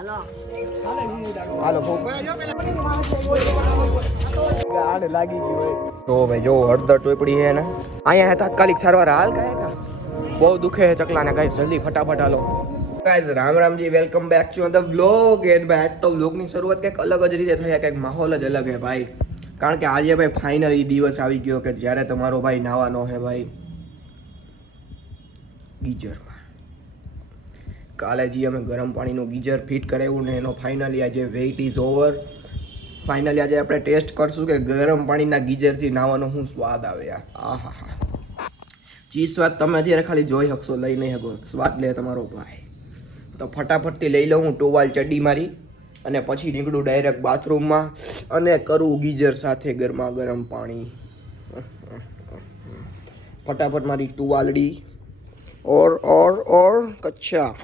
હાલો આડે લાગી ગયું હોય તો ભાઈ જો હળદર ટોપડી હે ને અહીંયા તાત્કાલિક સારવાર હાલ કાંઈ કા બહુ દુખે છે ચકલાને ગાઈસ જલ્દી ફટાફટ હાલો guys Ram Ramji welcome back to the vlog and back તો વ્લોગની શરૂઆત કંઈક અલગ જ રીતે થઈ કંઈક માહોલ જ અલગ હે ભાઈ કારણ કે આજે ભાઈ ફાઇનલી દિવસ આવી ગયો કે જ્યારે તમારો ભાઈ નાવાનો હે ભાઈ ગીઝરમાં કાલે જે અમે ગરમ પાણીનું ગીઝર ફિટ કરાવ્યું ને એનો ફાઇનલી આજે વેઇટ ઇઝ ઓવર ફાઇનલી આજે આપણે ટેસ્ટ કરશું કે ગરમ પાણીના ગીઝરથી નાવાનો શું સ્વાદ આવે યાર આહા હા જે સ્વાદ તમે અત્યારે ખાલી જોઈ શકશો લઈ નહીં શકો સ્વાદ લે તમારો ભાઈ તો ફટાફટથી લઈ લઉં હું ટોવાલ ચડ્ડી મારી અને પછી નીકળું ડાયરેક્ટ બાથરૂમમાં અને કરું ગીઝર સાથે ગરમા ગરમ પાણી ફટાફટ મારી ટુવાલડી ઓર કચ્છા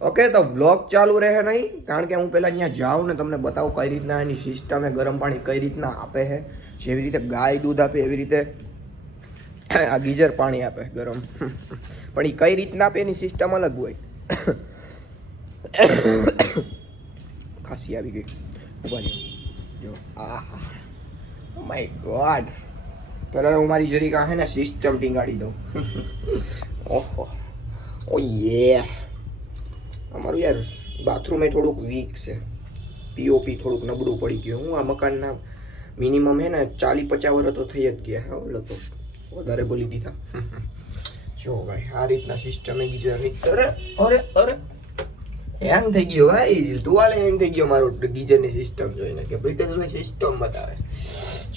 ઓકે તો બ્લોગ ચાલુ રહે નહીં કારણ કે હું પહેલાં ત્યાં જાઉં ને તમને બતાવું કઈ રીતના એની સિસ્ટમ એ ગરમ પાણી કઈ રીતના આપે છે જેવી રીતે ગાય દૂધ આપે એવી રીતે આ ગીઝર પાણી આપે ગરમ પણ એ કઈ રીતના આપે એની સિસ્ટમ અલગ હોય ખાંસી આવી ગઈ ઉભા જો આહા માય ગોડ પહેલાં હું મારી જરીક આ હે ને સિસ્ટમ ટીંગાડી દઉં ઓહો ઓ યે અમારું યાર બાથરૂમ એ થોડુંક વીક છે પીઓપી થોડુંક નબળું પડી ગયું હું આ મકાનના મિનિમમ હે ને 40-50 વર્ષ તો થઈ જ ગયા હા લગભગ વધારે બોલી દીધા જો ભાઈ આ રીતના સિસ્ટમ એ ગીઝરની અરે અરે અરે હેંગ થઈ ગયો ભાઈ ટુવાલે હેંગ થઈ ગયો મારો ગીઝરની સિસ્ટમ જોઈને કે પ્રિતેશભાઈ સિસ્ટમ બતાવે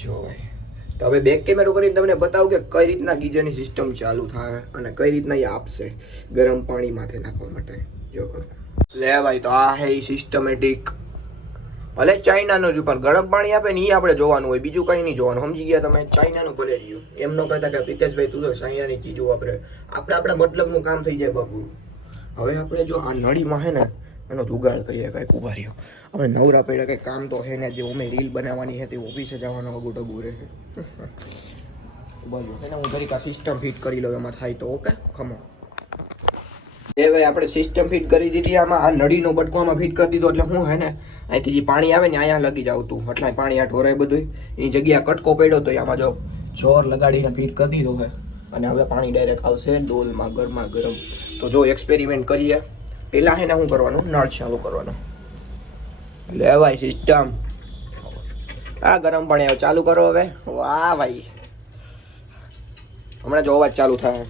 જો ભાઈ તો હવે બેક કેમેરો કરીને તમને બતાવું કે કઈ રીતના ગીઝરની સિસ્ટમ ચાલુ થાય અને કઈ રીતના એ આપશે ગરમ પાણી માથે નાખવા માટે જો લે ભાઈ તો આ હે સિસ્ટમેટિક ભલે ચાઇનાનો જ ઉપર ગરમ પાણી આપે ને એ આપણે જોવાનું હોય બીજું કંઈ નહીં જોવાનું સમજી ગયા તમે ચાઇનાનું ભલે રહ્યું એમ ન કહેતા કે પ્રિતેશભાઈ તું તો ચાઇનાની ચીજો વાપરે આપણે આપણા મતલબનું કામ થઈ જાય બાપુ હવે આપણે જો આ નળીમાં હે ને એનો જુગાડ કરીએ કંઈક ઉભા રહ્યો આપણે નવરા પડ્યા કંઈક કામ તો હે ને જે અમે રીલ બનાવવાની છે તે ઓફિસે જવાનો અગું ટગું રહે બોલો એને હું જરીક આ સિસ્ટમ ફિટ કરી લઉં એમાં થાય તો ઓકે ખમો એ ભાઈ આપણે સિસ્ટમ ફિટ કરી દીધી આમાં આ નળીનો બટકો આમાં ફિટ કરી દીધો એટલે હું હે ને અહીંથી જે પાણી આવે ને અહીંયા લગી જાવ તું એટલે પાણી આ ઢોરાય બધું એ જગ્યા કટકો પડ્યો તો આમાં જો જોર લગાડીને ફિટ કરી દીધો છે અને હવે પાણી ડાયરેક્ટ આવશે ડોલમાં ગરમા ગરમ તો જો એક્સપેરિમેન્ટ કરીએ પેલા હે ને શું કરવાનું નળ ચાલુ કરવાનો લે ભાઈ સિસ્ટમ આ ગરમ પાણી હવે ચાલુ કરો હવે વાહ ભાઈ હમણાં જો અવાજ ચાલુ થાય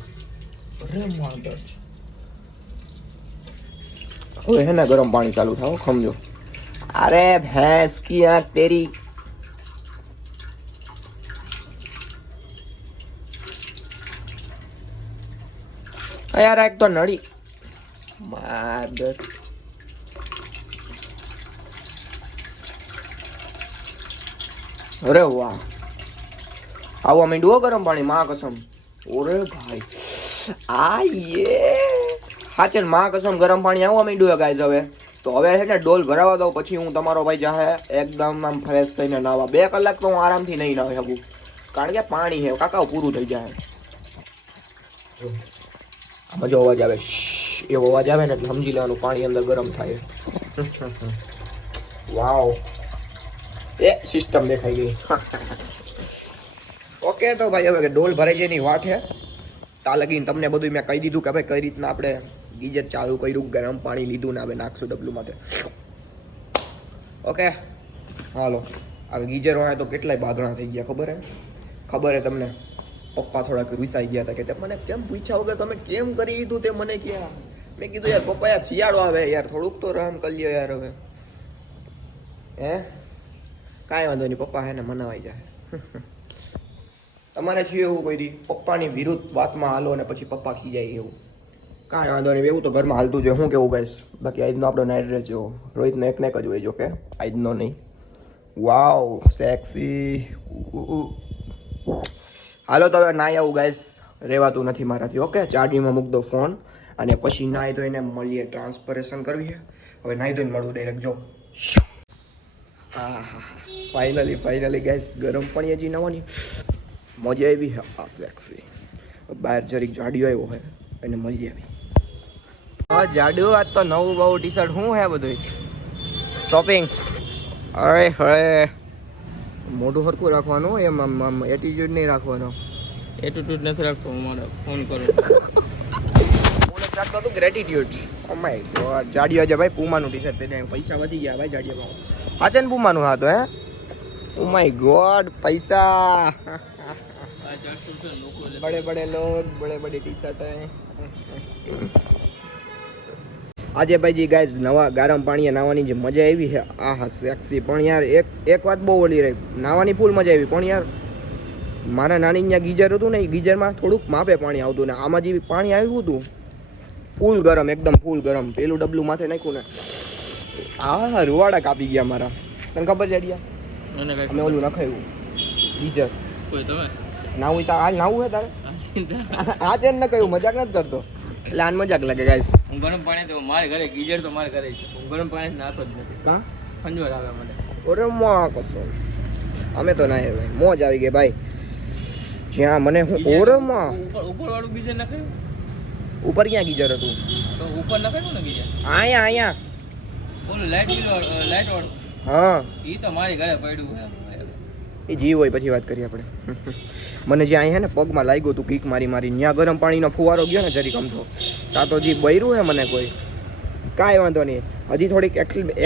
અરે માદર હવે હે ને ગરમ પાણી ચાલુ થાવ સમજો અરે ભેંસ કી આંખ તેરી યાર એક તો નળી માદર અરે વાહ આવવા માંડ્યું ગરમ પાણી માં કસમ ઓરે ભાઈ આ યે હાચન માં કસમ ગરમ પાણી આવવા માંડ્યું ગાઈઝ હવે તો હવે છે ને ડોલ ભરાવા દઉં પછી હું તમારો ભાઈ જાહે એકદમ આમ ફ્રેશ થઈને નાવા 2 કલાક તો હું આરામથી નહીં નાવી શકું કારણ કે પાણી છે કાકા પૂરું થઈ જાય આમાં જો અવાજ આવે એવો અવાજ આવે ને એટલે સમજી લેવાનું પાણી અંદર ગરમ થાય વાવ એ સિસ્ટમ દેખાઈ ગઈ ઓકે તો ભાઈ હવે ડોલ ભરાઈ જાય એની વાત છે તા લગીને તમને બધું મેં કહી દીધું કે ભાઈ કઈ રીતના આપણે ગીઝર ચાલુ કર્યું ગરમ પાણી લીધું ને હવે નાખશું ડબલું માથે ઓકે હાલો આ ગીઝર હોય તો કેટલાય બાંધણા થઈ ગયા ખબર હે તમને પપ્પા થોડાક રૂસાઈ ગયા હતા કે તે મને કેમ પૂછ્યા વગર તમે કેમ કરી દીધું તે મને ક્યાં મેં કીધું યાર પપ્પા યાર શિયાળો આવે યાર થોડુંક તો રહમ કરી લ્યો યાર હવે હે કાંઈ વાંધો નહીં પપ્પા હે ને મનાવાઈ જાય તમારે થયું એવું કોઈ પપ્પાની વિરુદ્ધ વાતમાં હાલો અને પછી પપ્પા ખીજાય એવું કાંઈ વાંધો નહીં એવું તો ઘરમાં હાલતું જોઈએ હું કેવું ગાઈશ બાકી આજનો આપણો નાઇટ ડ્રેસ જો રોહિતનો એક ને એક જ હોય જો કે આજનો નહીં વાવ સેક્સી હાલો તો હવે નાઈ આવું ગાઈસ રહેવાતું નથી મારાથી ઓકે ચાર્જિંગમાં મૂક દો ફોન અને પછી નાઈ ધોઈને મળીએ ટ્રાન્સપરેશન કરવી છે હવે નાઈ ધોઈને મળવું ડાયરેક્ટ જો હા ફાઇનલી ગાઈસ ગરમ પાણી હજી નવાની મજા આવી આ સેક્સી બહાર જરીક જાડિયો આવ્યો હોય એને મળી આવી હા જાડુ આજ તો નવું બહુ ટી શર્ટ શું હે બધું શોપિંગ. અરે હવે મોઢું સરખું રાખવાનું એમ એટીટ્યુડ નહીં રાખવાનો. એટીટ્યુડ નથી રાખતો મારે ફોન કરો. હું રાખતો હતું ગ્રેટિટ્યુડ. ઓ માય ગોડ જાડિયો છે ભાઈ પૂમાનું ટી શર્ટ તેને પૈસા વધી ગયા ભાઈ જાડિયામાં. હાચે ને પૂમાનું હા તો હે. ઓ માય ગોડ પૈસા. बड़े बड़े लोग बड़े बड़ी टी शर्ट है. આજે ભાઈજી ગાઈસ નવા ગરમ પાણીએ નાવાની જે મજા આવી છે આહા સેક્સી. પણ યાર એક વાત બહુ ઓલી રહી, નાવાની ફૂલ મજા આવી પણ યાર મારા નાની ત્યાં ગીઝર હતું ને એ ગીઝરમાં થોડુંક માપે પાણી આવતું ને આમાં જે પાણી આવ્યું હતું ફૂલ ગરમ, એકદમ ફૂલ ગરમ. પેલું ડબલું માથે નાખ્યું ને આહા રૂવાડા કાપી ગયા મારા. તને ખબર છે અડિયા અમે ઓલું નખાયું ગીઝર કોઈ તમે નાવું તો હાલ નાવું હે તારે આ છે ને કહ્યું મજાક નથી કરતો એટલે આને મજાક લાગે ગાઈસ. હું ગરમ પાણી તો મારે ઘરે ગીઝર તો મારે ઘરે છે, હું ગરમ પાણી નાખતો જ નથી. કા ખંજવાળ આવે મને. ઓરે માં કસો અમે તો ના ભાઈ મોજ આવી ગઈ ભાઈ. જ્યાં મને હું ઓરે માં ઉપર વાળું ગીઝર નખાયું. ઉપર ક્યાં ગીઝર હતું? તો ઉપર નખાયું ને ગીઝર અહીંયા ઓલું લાઈટ વાળું. હા એ તો મારી ઘરે પડ્યું છે. એ જીવ હોય પછી વાત કરીએ આપણે. મને જે અહીંયા હે ને પગમાં લાગ્યું હતું કીક મારી ત્યાં ગરમ પાણીનો ફુવારો ગયો ને જરીક આમ તો ત્યાં તો જે બૈરું હે મને કોઈ કાંઈ વાંધો નહીં. હજી થોડીક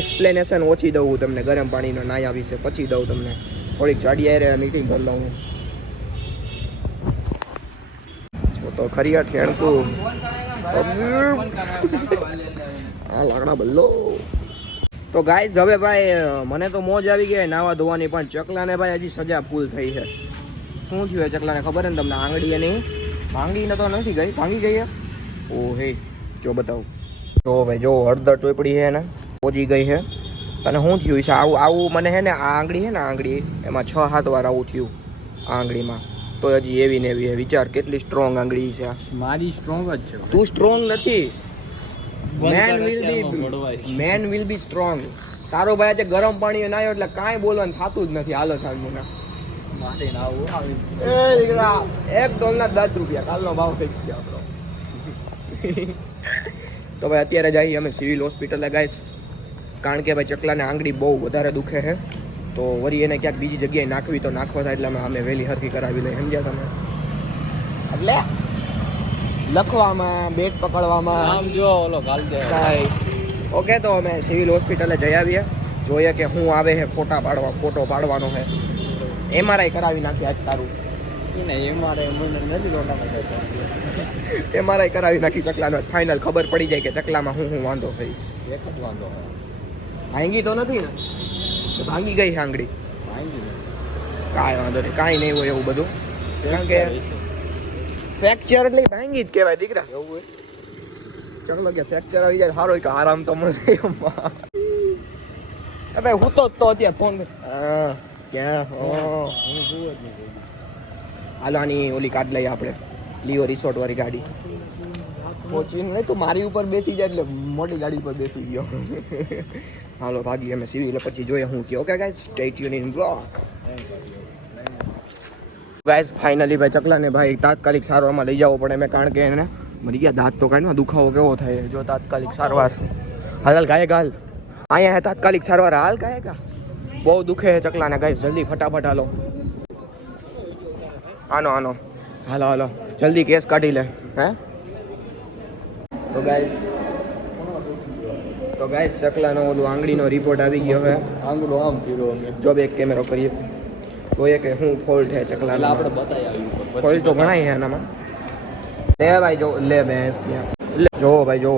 એક્સપ્લેનેશન ઓછી દઉં હું તમને ગરમ પાણીનો નાયા વિશે, પછી દઉં તમને થોડીક જાડી આરે મીટિંગ કરી લઉં હું. તો ખરી ઠેણકું આ લાકડા બલ્લો. તો ગાઈઝ હવે ભાઈ મને તો મોજ આવી ગઈ નાવા ધોવાની, પણ ચકલાને ભાઈ હજી સજા ફૂલ થઈ છે. શું થયું એ ચકલાને ખબર ને તમને? આંગળી એની ભાંગીને તો નથી ગઈ, ભાંગી ગઈ. ઓ હે જો બતાવું. જો ભાઈ જો હળદર ચોપડી છે ને પોજી ગઈ છે. અને શું થયું છે આવું મને હે ને આ આંગળી છે ને આંગળી એમાં 6-7 વાર આવું થયું આ આંગળીમાં. તો હજી એવી ને એવી વિચાર કેટલી સ્ટ્રોંગ આંગળી છે. મારી સ્ટ્રોંગ જ છે. તું સ્ટ્રોંગ નથી. Man will be strong. તારો ભાઈ આજે ગરમ પાણી નાયો એટલે કાંઈ બોલવાનું થતું જ નથી. હાલો ચાલ મુના એક ડોલના 10 રૂપિયા કાલનો ભાવ ફિક્સ છે આપણો. તો ભાઈ અત્યારે જઈએ અમે સિવિલ હોસ્પિટલે ગાઈસ, કારણ કે ભાઈ ચકલાને આંગળી બહુ વધારે દુખે છે. તો વળી એને ક્યાંક બીજી જગ્યાએ નાખવી તો નાખવા થાય એટલે અમે વહેલી હરખી કરાવી લઈએ. સમજ્યા તમે? એટલે લખવામાં બેટ પકડવામાં આમ જો ઓલો ગાલ દે કાંઈ. ઓકે તો અમે સિવિલ હોસ્પિટલે જઈ આવીએ, જોઈએ કે શું આવે છે. ફોટો પાડવાનો છે. MRI કરાવી નાખીએ આજ તારું. MRI કરાવી નાખી ચકલાનો ફાઇનલ ખબર પડી જાય કે ચકલામાં શું વાંધો થઈ. એક જ વાંધો ભાંગી તો નથી ને? ભાંગી ગઈ છે આંગળી. કાંઈ વાંધો નહીં, કાંઈ નહીં હોય એવું બધું. કારણ કે ફ્રેક્ચર એટલે ભાંગી જ કહેવાય દીકરા. એવું હોય ચકલો કે ફ્રેક્ચર આવી જાય સારો કે આરામ તો મળે. ભાઈ હું તો અત્યારે ફોન ક્યાં હાલાની ઓલી કાઢ લઈએ આપણે લીઓ રિસોર્ટ વાળી ગાડી. પહોંચીને નહીં તું મારી ઉપર બેસી જાય એટલે મોટી ગાડી ઉપર બેસી ગયો. હાલો ભાગી અમે સિવિલ પછી જોઈએ હું કે. Okay guys stay tune in blog. Guys finally ભાઈ ચકલાને ભાઈ તાત્કાલિક સારવારમાં લઈ જવો પડે મેં, કારણ કે એને મરી ગયા દાંત તો કાંઈ દુખાવો કેવો થાય. જો તાત્કાલિક સારવાર હાલ ગાય હાલ અહીંયા હે તાત્કાલિક સારવાર હાલ ગાય કા બહુ દુખે છે ચકલાને. ગાઈસ જલ્દી ફટાફટ હાલો. આનો હાલો જલ્દી કેસ કાઢી લે. હે તો ગાઈસ ચકલાનો ઓલું આંગળીનો રિપોર્ટ આવી ગયો છે. આંગળો આમ કર્યો જો બે કેમેરો કરીએ જોઈએ કે શું ફોલ્ટ છે ચકલાનો. આપણે બતાવી આવ્યું ફોલ્ટ તો ઘણા છે એનામાં. લે ભાઈ જો લે બેસ જો ભાઈ જો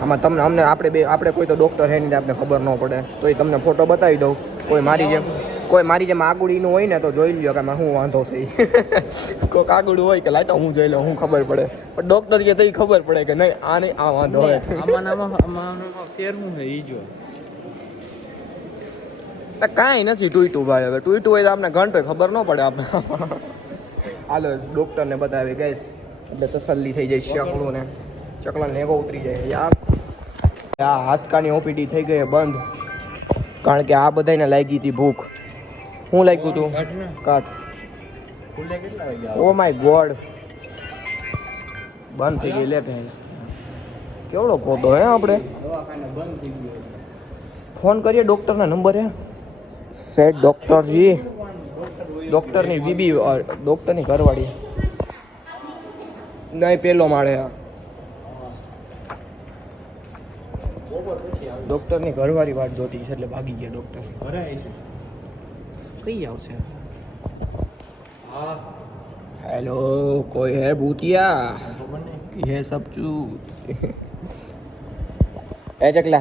આમાં તમને આપણે કોઈ તો ડૉક્ટર છે નહીં આપણે ખબર ન પડે તો એ તમને ફોટો બતાવી દઉં. કોઈ મારી જેમ આગુડીનું હોય ને તો જોઈ લ્યો કે આમાં શું વાંધો છે. કોઈક આગુડું હોય કે લાયતો હું જોઈ લઉં હું ખબર પડે, પણ ડૉક્ટર કે તો ખબર પડે કે નહીં આ નહીં આ વાંધો હોય. આમાં ફેર શું છે એ જો કાંઈ નથી ટૂંટું ભાઈ. હવે ટૂંટું હોય તો આપણે ઘંટો ખબર ન પડે. આપણે હાલો ડૉક્ટરને બતાવી ગઈશ એટલે તસલ્લી થઈ જાય શકડું ને ચકલા નેગો ઉતરી જાય. યાર આ હાથકાની ઓપીડી થઈ ગઈ બંધ, કારણ કે આ બધાને લાગી હતી ભૂખ. શું લાગ્યું તું? કાટ. ઓ માય ગોડ બંધ થઈ ગઈ. લે ભેંસ કેવડો ખોટો હે આપણે દવાખાને બંધ થઈ ગયો. ફોન કરીએ ડૉક્ટરના નંબર હે સેટ ડૉક્ટરજી ડૉક્ટરની બીબી ડૉક્ટરની ઘરવાળી નહીં પેલો માળે હા ડૉક્ટરની ઘરવાળી વાટ જોતી છે એટલે ભાગી ગયા ડૉક્ટર ઘરે આવી છે. કઈ આવશે હા हेलो कोई है भूतिया ખબર નહીં. ये सब चू ए चकला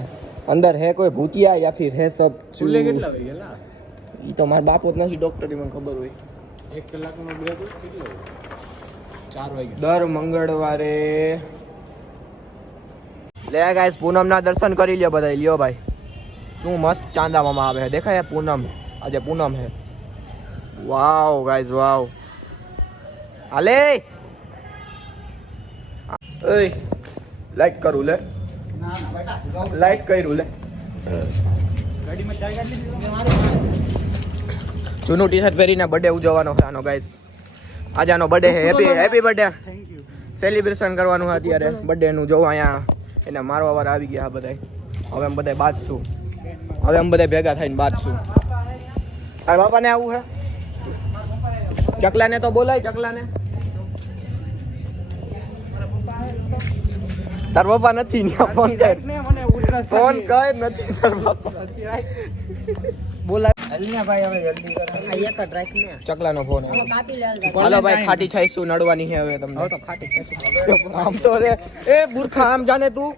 अंदर है कोई भूतिया या फिर है सब છેલ્લે કેટલા વાગે ગયેલા? ઈ તો મારા બાપો જ નથી ડોક્ટર મને ખબર હોય 1 કલાકનો બ્રેક હોય કેટલો? 4 વાગે. દર મંગળવારે લે ગાઈસ પૂનમના દર્શન કરી લ્યો બધા લ્યો ભાઈ શું મસ્ત ચાંદા મામા આવે છે દેખાય પૂનમ આજે પૂનમ છે વાવ ગાઈસ વાવ હાલે ઓય લાઈટ કરું લે લાઈટ કર્યું લે જૂનું ટી શર્ટ પહેરીને બર્થડે ઉજવવાનો છે આનો ગાઈસ આજે આનો બર્થડે છે હેપી બર્થડે સેલિબ્રેશન કરવાનું છે અત્યારે બર્થડે નું જોવા અહીંયા એને મારવા વાળા આવી ગયા બધા હવે અમે બધા બાજશું હવે અમે બધા ભેગા થઈને બાજશું તારા બાપાને આવું છે ચકલાને તો બોલાય ચકલાને તાર બાપા નથી ને ફોન કર ફોન કર નથી તાર બાપા બોલાય ચકલાનો ફોન હાલો ભાઈ ખાટી છાઈશું નડવાની છે હવે તમને આમ તો રે એ મૂર્ખા આમ જાને તું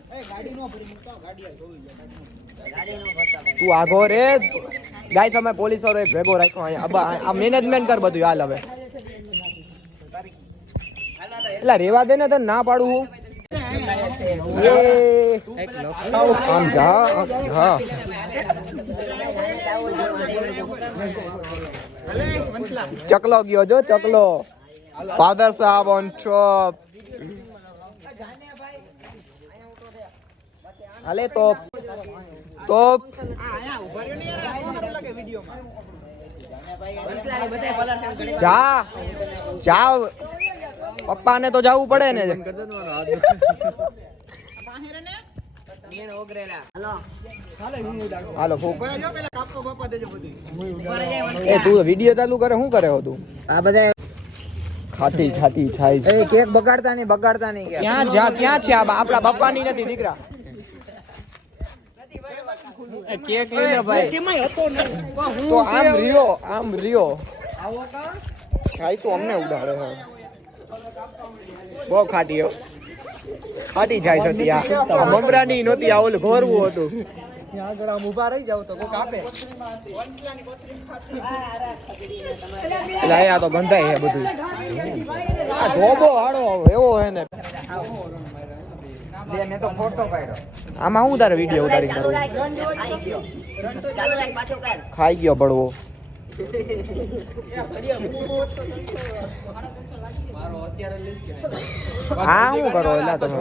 તું આગો રે ગાઈસ અમે પોલીસ વાળો એક ભેગો રાખ્યો અહીંયા આ મેનેજમેન્ટ કર બધું હાલ હવે એટલે રેવા દે ને તને ના પાડું હું આમ જા હા ચકલો ગયો જો ચકલો ફાધર સાહેબ ઓન ટોપ હાલે ટોપ ટોપ જા જા પપ્પાને તો જવું પડે ને હાલો એ તું વિડિયો ચાલુ કરે શું કરે હો તું આ બધા ખાટી ખાટી છાઈ એ કેક બગાડતા નહીં ક્યાં જા ક્યાં છે આ આપણા બાપાની નથી દીકરા કેક લઈ લે ભાઈ. તો આમ રિયો છાઈશું અમને ઉડાડે છે બહુ ખાટી હો ખાટી જાય છે ત્યાં મમરાની નહોતી આ ઓલું ઘોરવું હતું આગળ આમ ઊભા રહી જાવ તો કોક આપે. એટલે આ તો ગંધાય છે બધું આ જોબો હાડો એવો હે ને મેં તો ફોટો પાડ્યો આમાં હું તારે વિડીયો ઉતારી કરું ખાઈ ગયો ભડવો હા શું કરો એલા તમે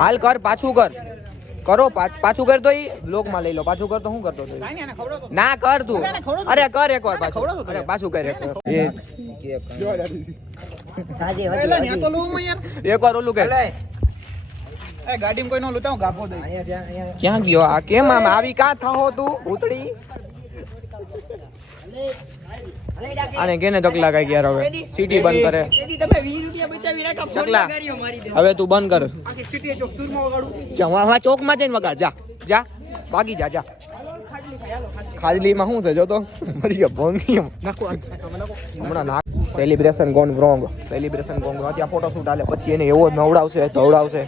હાલ કર પાછું કર કરો પાછું કર તો ઈ બ્લોક માં લઈ લો પાછું કર તો શું કરતો તો ના કર તું અરે કર એકવાર પાછું અરે પાછું કર એકવાર ઓલું કર ગાડીમાં કોઈ નો લૂટાવ ગાભો દે. ક્યાં ગયો આ કેમ આમ આવી કા થાહો તું ભૂતડી આને કેને ચકલા કઈ યાર હવે સીટી બંધ કરે ચકલા હવે તું બંધ કર જવા ચોક માં જઈને વગાડ જા જા ભાગી જા જા ખાજલી માં શું છે જો તો મરી ગયો ભંગી હમણાં નાક સેલિબ્રેશન ગોન રોંગ ત્યાં ફોટો શૂટ આલે પછી એને એવો નવડાવશે ધવડાવશે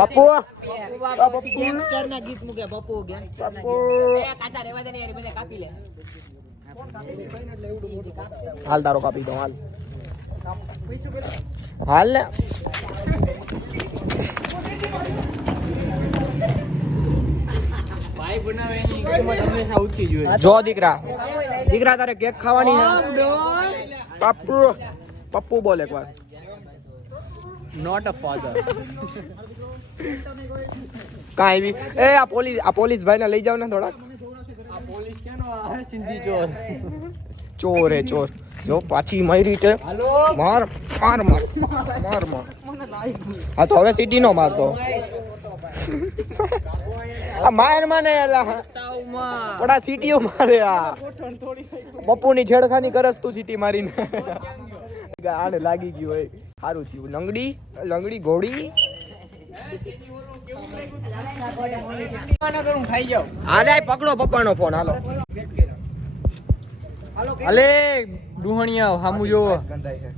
પપ્પુ હાલ તારો કાપી દો હાલ હાલ ને ભાઈ બનાવે એની કિંમત હંમેશા ઊંચી જ હોય. જો દીકરા તારે કેક ખાવાની છે પપ્પુ પપ્પુ બોલ એકવાર નોટ અ ફાધર. કાંઈ બી એ આ પોલીસ ભાઈ ને લઈ જાવ ને થોડાક આ પોલીસ ક્યાંનો આ ચિંધી ચોર. ચોર હે ચોર જો પાછી મારી તે માર માર માર માર માર હા તો હવે સિટી નો મારતો આ માર માને એલા પડા સિટીઓ મારે આ બપુની છેડખાની કરસ તું સિટી મારીને આને લાગી ગયું હોય સારું થયું લંગડી ઘોડી હાલે પકડો પપ્પાનો ફોન હાલો અલે ડુહણિયા હામુ જોવો ગંધાય છે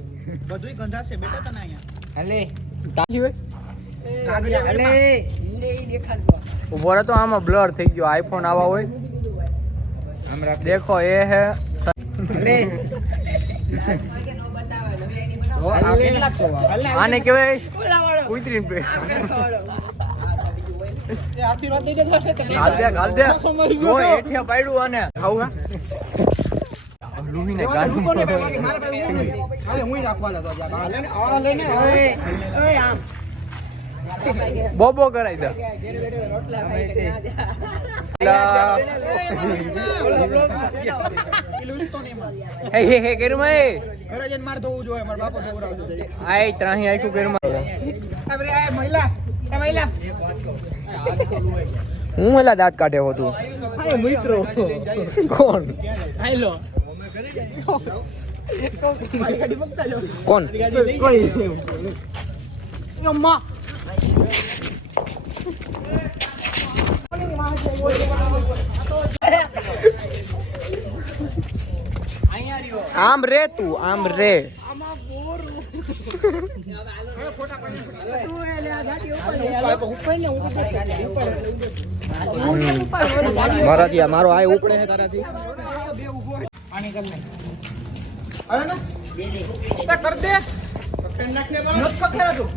બધુંય ગંધાશે બેટા તને અહીંયા હાલે તાજી હોય હાલે ઉભો રહે તો આમાં બ્લર થઈ ગયો આઈફોન આવા હોય દેખો એ હે હાલે આ કેટલાક છો આને કહેવાય કુતરીન પે આશીર્વાદ દઈ દે હાલ દે જો એઠે પાડ્યું આને ખાવું હા લૂહીને ગાંઠ મારા પાસે હું નહીં હાલે હું રાખવા લાગો જા હાલે ને આ લઈને ઓય ઓય આમ બોબો કરાઈ દે હે હે કેરમા એ ઘરે જઈને માર ધોવું જોઈએ મારા બાપો ધોવરાવતો જાય આય ત્રાહી આખું કેરમા અરે આ મહિલા હું એલા દાંત કાઢે હો તું હા મિત્રો કોણ હાલો કોણ કોઈ અમ્મા આમ રે તું આમ રે મારાથી મારો આય ઉપડે છે તારાથી પાણી કર લે અરે ના કર દે નત ખખેરા તું